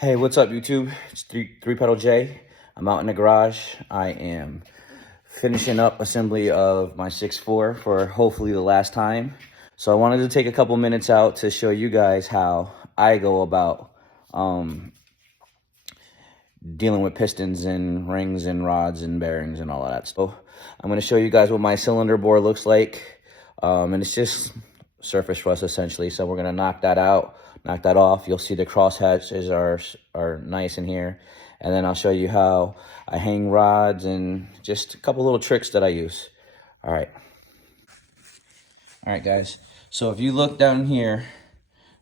Hey, what's up, YouTube? It's three Pedal J. I'm out in the garage. I am finishing up assembly of my 6.4 for hopefully the last time. So I wanted to take a couple minutes out to show you guys how I go about dealing with pistons and rings and rods and bearings and all of that. So I'm going to show you guys what my cylinder bore looks like. And it's just surface rust essentially. So we're going to knock that out, knock that off. You'll see the crosshatches are nice in here. And then I'll show you how I hang rods and just a couple little tricks that I use. All right, guys. So if you look down here,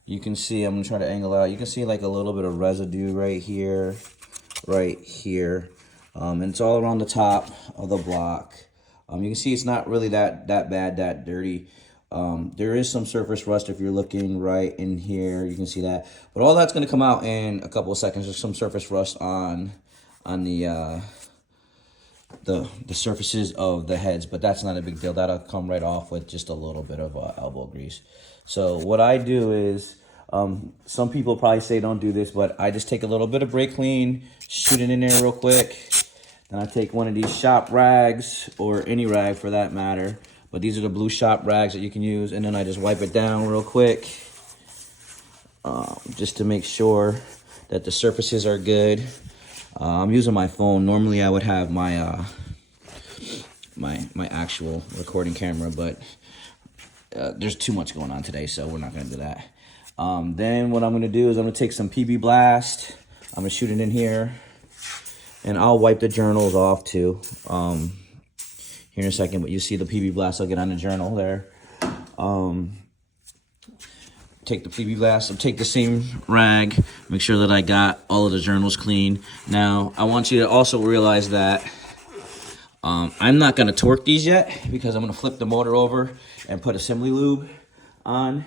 you can see, I'm gonna try to angle out. You can see like a little bit of residue right here, and it's all around the top of the block. You can see it's not really that bad, that dirty. There is some surface rust if you're looking right in here. You can see that, but all that's gonna come out in a couple of seconds. There's some surface rust on the surfaces of the heads, but that's not a big deal. That'll come right off with just a little bit of elbow grease. So what I do is, some people probably say don't do this, but I just take a little bit of brake clean, shoot it in there real quick. Then I take one of these shop rags, or any rag for that matter, but these are the blue shop rags that you can use, and then I just wipe it down real quick, just to make sure that the surfaces are good. I'm using my phone. Normally I would have my my actual recording camera, but there's too much going on today, so we're not gonna do that. Then what I'm gonna do is I'm gonna take some PB Blast. I'm gonna shoot it in here, and I'll wipe the journals off too here in a second, but you see the PB Blast will get on the journal there. Take the PB Blast, I'll take the same rag, make sure that I got all of the journals clean. Now, I want you to also realize that I'm not gonna torque these yet, because I'm gonna flip the motor over and put assembly lube on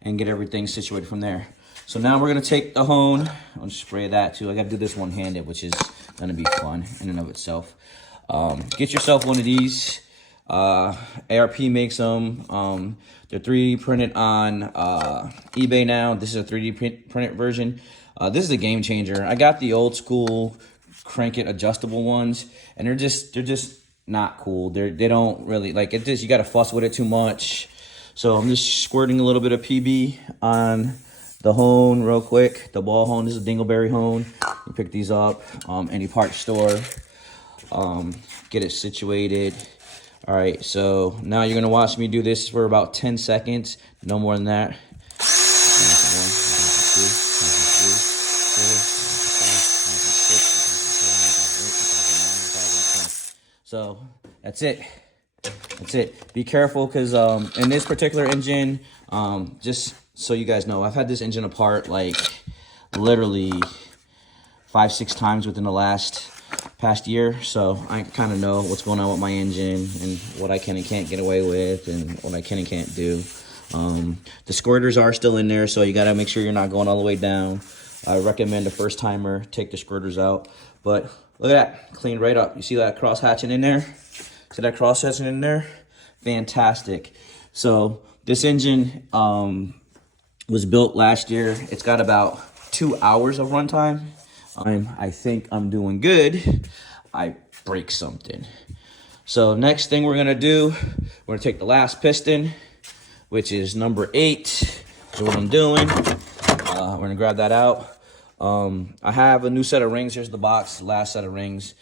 and get everything situated from there. So now we're gonna take the hone, I'll spray that too. I gotta do this one-handed, which is gonna be fun in and of itself. Get yourself one of these. ARP makes them. They're 3D printed on eBay now. This is a 3D printed version. This is a game changer. I got the old school crank it adjustable ones, and they're just not cool. They don't really like it. Just, you got to fuss with it too much. So I'm just squirting a little bit of PB on the hone real quick. The ball hone. This is a dingleberry hone. You pick these up any parts store. Get it situated. All right, so now you're gonna watch me do this for about 10 seconds, no more than that. So that's it. That's it. Be careful, because in this particular engine, just so you guys know, I've had this engine apart like literally 5-6 times within the past year, so I kind of know what's going on with my engine and what I can and can't get away with and what I can and can't do. The squirters are still in there, so you got to make sure you're not going all the way down. I recommend a first timer take the squirters out, but look at that, cleaned right up. You see that cross hatching in there? See that cross hatching in there? Fantastic. So this engine was built last year. It's got about 2 hours of runtime. I think I'm doing good. I break something. So next thing we're gonna do, we're gonna take the last piston, which is number 8. So what I'm doing, we're gonna grab that out. I have a new set of rings. Here's the box, last set of rings.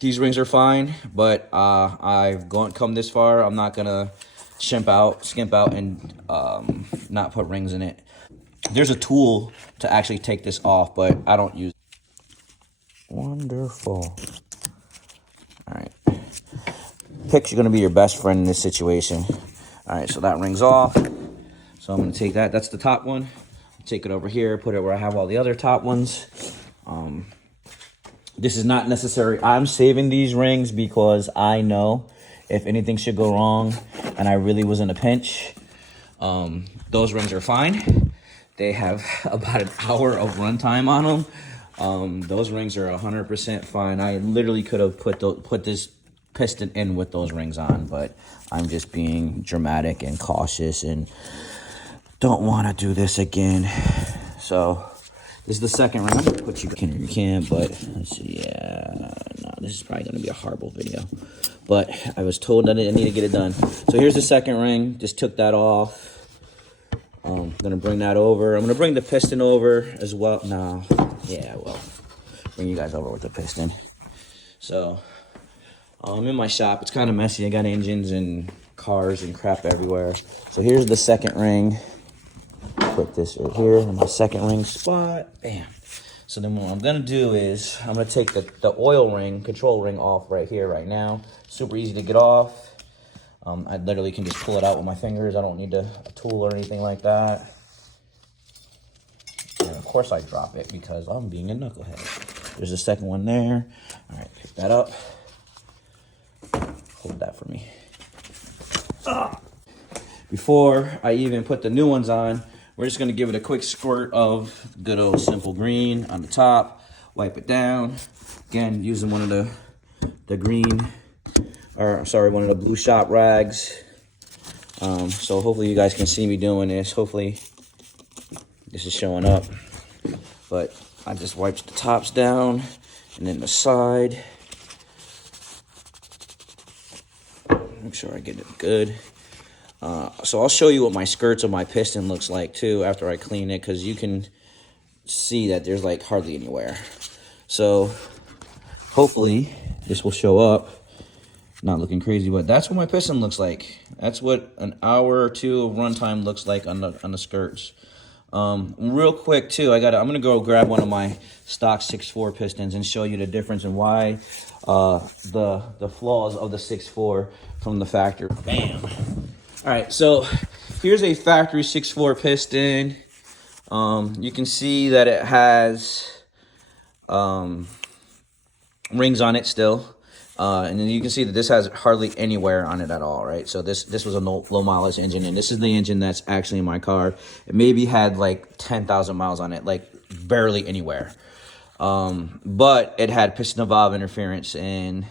These rings are fine, but I've come this far. I'm not gonna skimp out and not put rings in it. There's a tool to actually take this off, but I don't use it. Wonderful. All right. Picks are going to be your best friend in this situation. All right, so that ring's off. So I'm going to take that. That's the top one. Take it over here, put it where I have all the other top ones. This is not necessary. I'm saving these rings because I know if anything should go wrong and I really was in a pinch, those rings are fine. They have about an hour of runtime on them. Those rings are 100% fine. I literally could have put this piston in with those rings on, but I'm just being dramatic and cautious and don't want to do this again. So This is the second ring. I'm gonna put you can, but let's see. Yeah, no, this is probably gonna be a horrible video. But I was told that I need to get it done. So here's the second ring. Just took that off. I'm gonna bring that over. I'm gonna bring the piston over as well. No, yeah, well, bring you guys over with the piston. So I'm in my shop. It's kind of messy. I got engines and cars and crap everywhere. So here's the second ring. Put this right here in my second ring spot. Bam. So then what I'm gonna do is I'm gonna take the oil ring, control ring off right here, right now. Super easy to get off. I literally can just pull it out with my fingers. I don't need a tool or anything like that. And of course I drop it because I'm being a knucklehead. There's a second one there. All right, pick that up. Hold that for me. Before I even put the new ones on, we're just gonna give it a quick squirt of good old simple green on the top. Wipe it down. Again, using one of the green, or sorry, one of the blue shop rags. So hopefully you guys can see me doing this. Hopefully this is showing up. But I just wiped the tops down and then the side. Make sure I get it good. So I'll show you what my skirts of my piston looks like too after I clean it, because you can see that there's like hardly anywhere. So hopefully this will show up. Not looking crazy, but that's what my piston looks like. That's what an hour or two of runtime looks like on the skirts. Real quick too, I'm gonna go grab one of my stock 6.4 pistons and show you the difference and why the flaws of the 6.4 from the factory. Bam. All right, so here's a factory 6.4 piston. You can see that it has rings on it still. And then you can see that this has hardly any wear on it at all, right? So this was a low mileage engine, and this is the engine that's actually in my car. It maybe had like 10,000 miles on it, like barely anywhere. But it had piston valve interference, and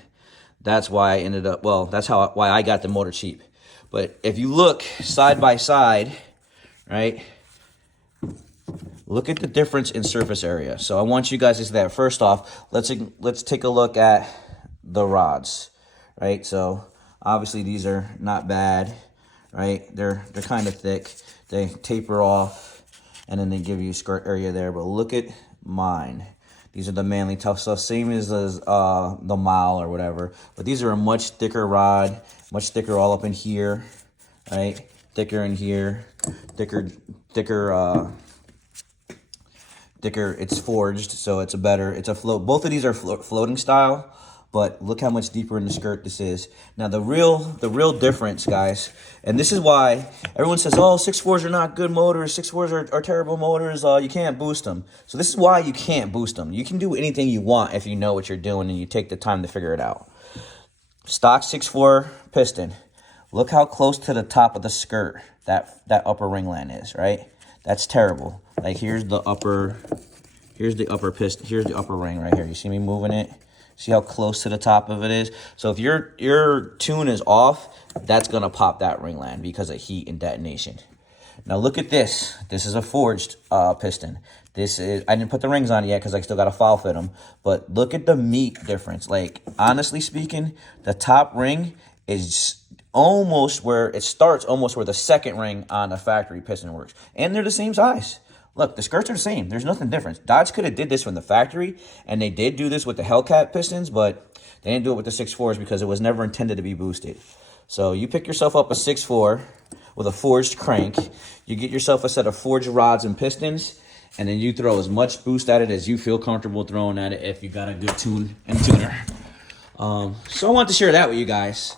that's why I ended up, well, that's why I got the motor cheap. But if you look side by side, right, look at the difference in surface area. So I want you guys to see that. First off, let's take a look at the rods, right? So obviously these are not bad, right? They're kind of thick. They taper off, and then they give you skirt area there. But look at mine. These are the Manly Tough Stuff, same as the Mile or whatever. But these are a much thicker rod, much thicker all up in here, right? Thicker in here, thicker. It's forged, so it's a float. Both of these are floating style, but look how much deeper in the skirt this is. Now the real difference, guys, and this is why everyone says, oh, 6.4s are not good motors, 6.4s are terrible motors, you can't boost them. So this is why you can't boost them. You can do anything you want if you know what you're doing and you take the time to figure it out. Stock 6.4 piston. Look how close to the top of the skirt that upper ringland is, right? That's terrible. Like here's the upper piston, here's the upper ring right here. You see me moving it? See how close to the top of it is? So if your tune is off, that's gonna pop that ringland because of heat and detonation. Now look at this. This is a forged piston. I didn't put the rings on it yet because I still gotta foul fit them. But look at the meat difference. Like honestly speaking, the top ring is almost where it starts, almost where the second ring on a factory piston works, and they're the same size. Look, the skirts are the same. There's nothing different. Dodge could have did this from the factory, and they did do this with the Hellcat pistons, but they didn't do it with the 6.4s because it was never intended to be boosted. So you pick yourself up a 6.4 with a forged crank, you get yourself a set of forged rods and pistons, and then you throw as much boost at it as you feel comfortable throwing at it if you got a good tune and tuner. So I wanted to share that with you guys.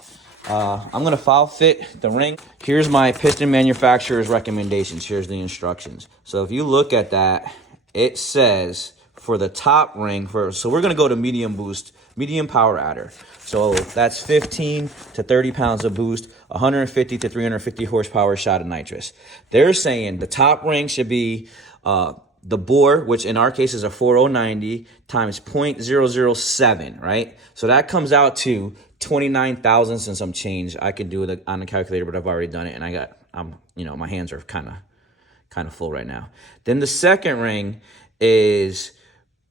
I'm going to foul fit the ring. Here's my piston manufacturer's recommendations. Here's the instructions. So if you look at that, it says for the top ring, so we're going to go to medium boost, medium power adder. So that's 15 to 30 pounds of boost, 150 to 350 horsepower shot of nitrous. They're saying the top ring should be the bore, which in our case is a 4090 times 0.007, right? So that comes out to 29,000 and some change. I could do it on the calculator, but I've already done it, and my hands are kind of full right now. Then the second ring is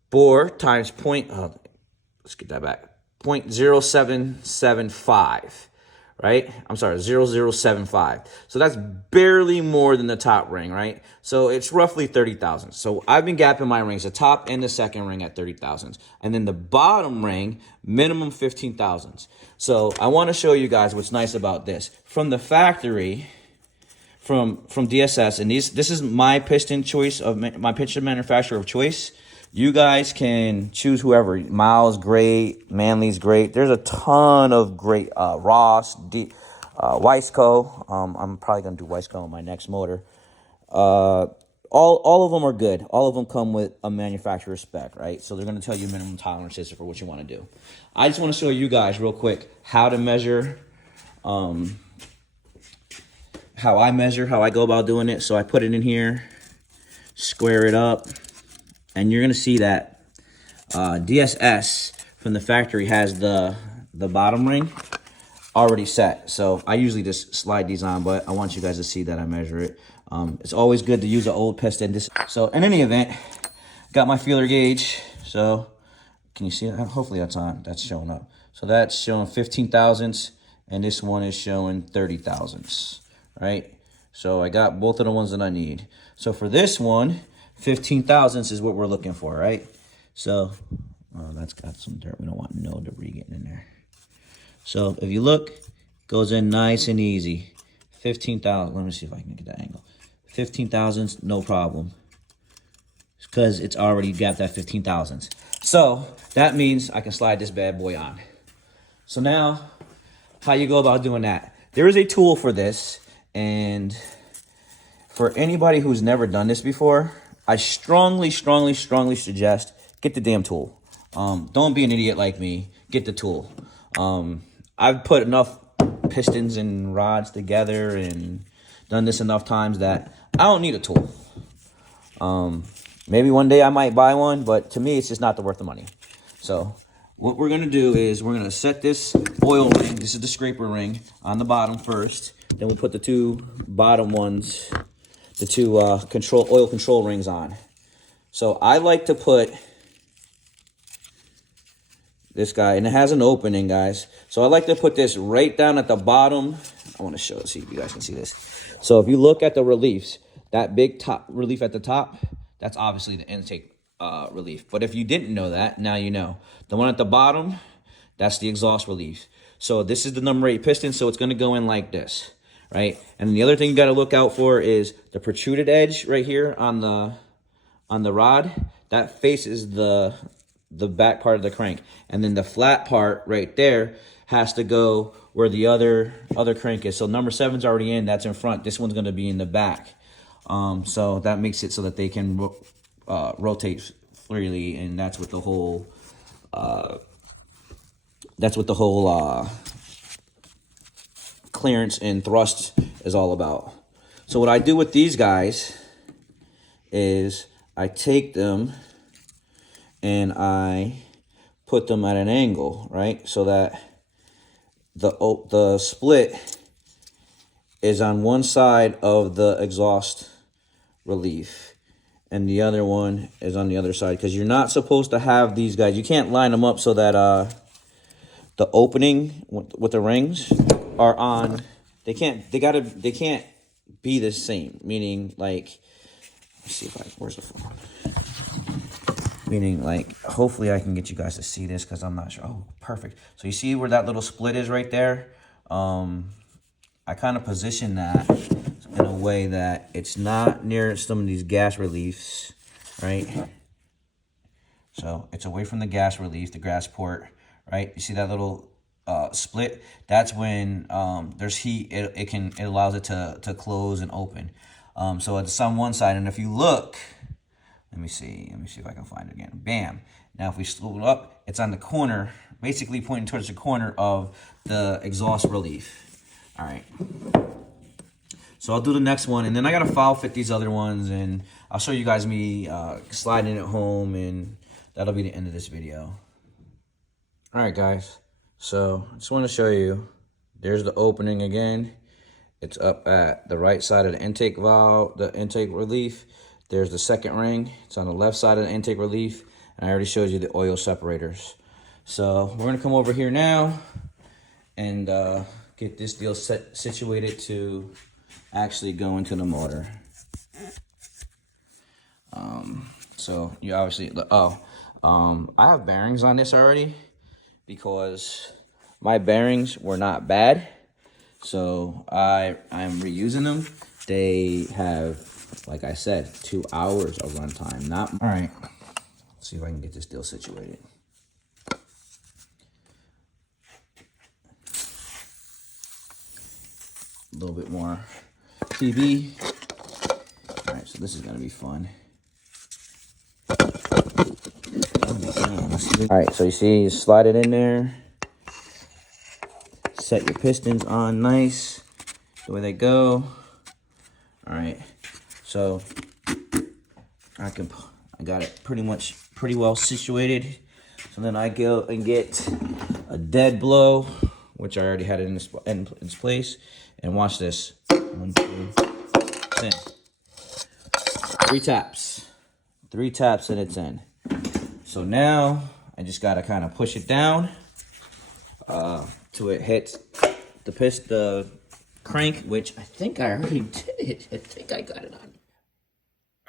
bore times let's get that back, 0.0775, right? I'm sorry, 0.0075. So that's barely more than the top ring, right? So it's roughly 30 thousandths. So I've been gapping my rings, the top and the second ring at 30 thousandths. And then the bottom ring, minimum 15 thousandths. So I want to show you guys what's nice about this. From the factory, from DSS, and this is my piston choice of my piston manufacturer of choice. You guys can choose whoever. Miles, great. Manley's great. There's a ton of great. Ross, Weisco. I'm probably gonna do Weisco on my next motor. All of them are good. All of them come with a manufacturer spec, right? So they're gonna tell you minimum tolerances for what you want to do. I just want to show you guys real quick how to measure. How I measure, how I go about doing it. So I put it in here, square it up. And you're gonna see that DSS from the factory has the bottom ring already set. So I usually just slide these on, but I want you guys to see that I measure it. It's always good to use an old piston. So in any event, got my feeler gauge. So can you see it? Hopefully that's on. That's showing up. So that's showing 15 thousandths, and this one is showing 30 thousandths, right? So I got both of the ones that I need. So for this one, 15 thousandths is what we're looking for, right? So, that's got some dirt. We don't want no debris getting in there. So if you look, goes in nice and easy. 15,000. Let me see if I can get that angle. 15 thousandths, no problem. Because it's already got that 15 thousandths. So that means I can slide this bad boy on. So now, how you go about doing that? There is a tool for this, and for anybody who's never done this before, I strongly suggest get the damn tool. Don't be an idiot like me. Get the tool. I've put enough pistons and rods together and done this enough times that I don't need a tool. Maybe one day I might buy one, but to me, it's just not worth the money. So what we're going to do is we're going to set this oil ring. This is the scraper ring on the bottom first. Then we'll put the two bottom ones, the two oil control rings on. So I like to put this guy, and it has an opening, guys. So I like to put this right down at the bottom. I want to show, see if you guys can see this. So if you look at the reliefs, that big top relief at the top, that's obviously the intake relief. But if you didn't know that, now you know. The one at the bottom, that's the exhaust relief. So this is the number 8 piston, so it's going to go in like this, right? And the other thing you got to look out for is the protruded edge right here on the rod. That faces the back part of the crank, and then the flat part right there has to go where the other crank is. So number 7's already in, that's in front. This one's going to be in the back. So that makes it so that they can rotate freely, and that's what the whole clearance and thrust is all about. So what I do with these guys is I take them and I put them at an angle, right? So that the split is on one side of the exhaust relief and the other one is on the other side, because you're not supposed to have these guys. You can't line them up so that the opening with the rings are on. They can't be the same. Meaning, like, let's see if where's the phone? Meaning, like, hopefully I can get you guys to see this because I'm not sure. Oh, perfect. So you see where that little split is right there? I kind of position that in a way that it's not near some of these gas reliefs, right? So it's away from the gas relief, the gas port, right? You see that little split? That's when there's heat. It allows it to close and open. So it's on one side, and if you look, let me see if I can find it again. Bam. Now if we slow it up, it's on the corner, basically pointing towards the corner of the exhaust relief. All right. So I'll do the next one, and then I gotta foul fit these other ones, and I'll show you guys me sliding it home, and that'll be the end of this video. All right, guys. So I just want to show you. There's the opening again. It's up at the right side of the intake valve, the intake relief. There's the second ring. It's on the left side of the intake relief. And I already showed you the oil separators. So we're gonna come over here now and get this deal situated to actually go into the motor. So you obviously, I have bearings on this already because my bearings were not bad. So I'm reusing them. They have, like I said, 2 hours of runtime. Not all right. Let's see if I can get this deal situated. A little bit more PB. All right, so this is gonna be fun. All right, so you see, you slide it in there. Set your pistons on nice, the way they go. All right, so I got it pretty well situated. So then I go and get a dead blow, which I already had it in its place. And watch this. 1, 2, 10. 3 taps. 3 taps and it's in. So now I just gotta kind of push it down till it hits the crank, which I think I already did it. I think I got it on.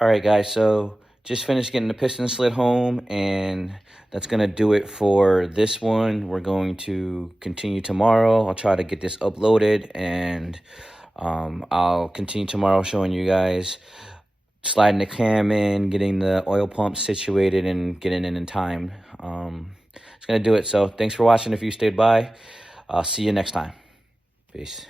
All right, guys, so just finished getting the piston slid home, and that's gonna do it for this one. We're going to continue tomorrow. I'll try to get this uploaded, and I'll continue tomorrow showing you guys sliding the cam in, getting the oil pump situated, and getting it in time. It's gonna do it. So thanks for watching if you stayed by. I'll see you next time. Peace.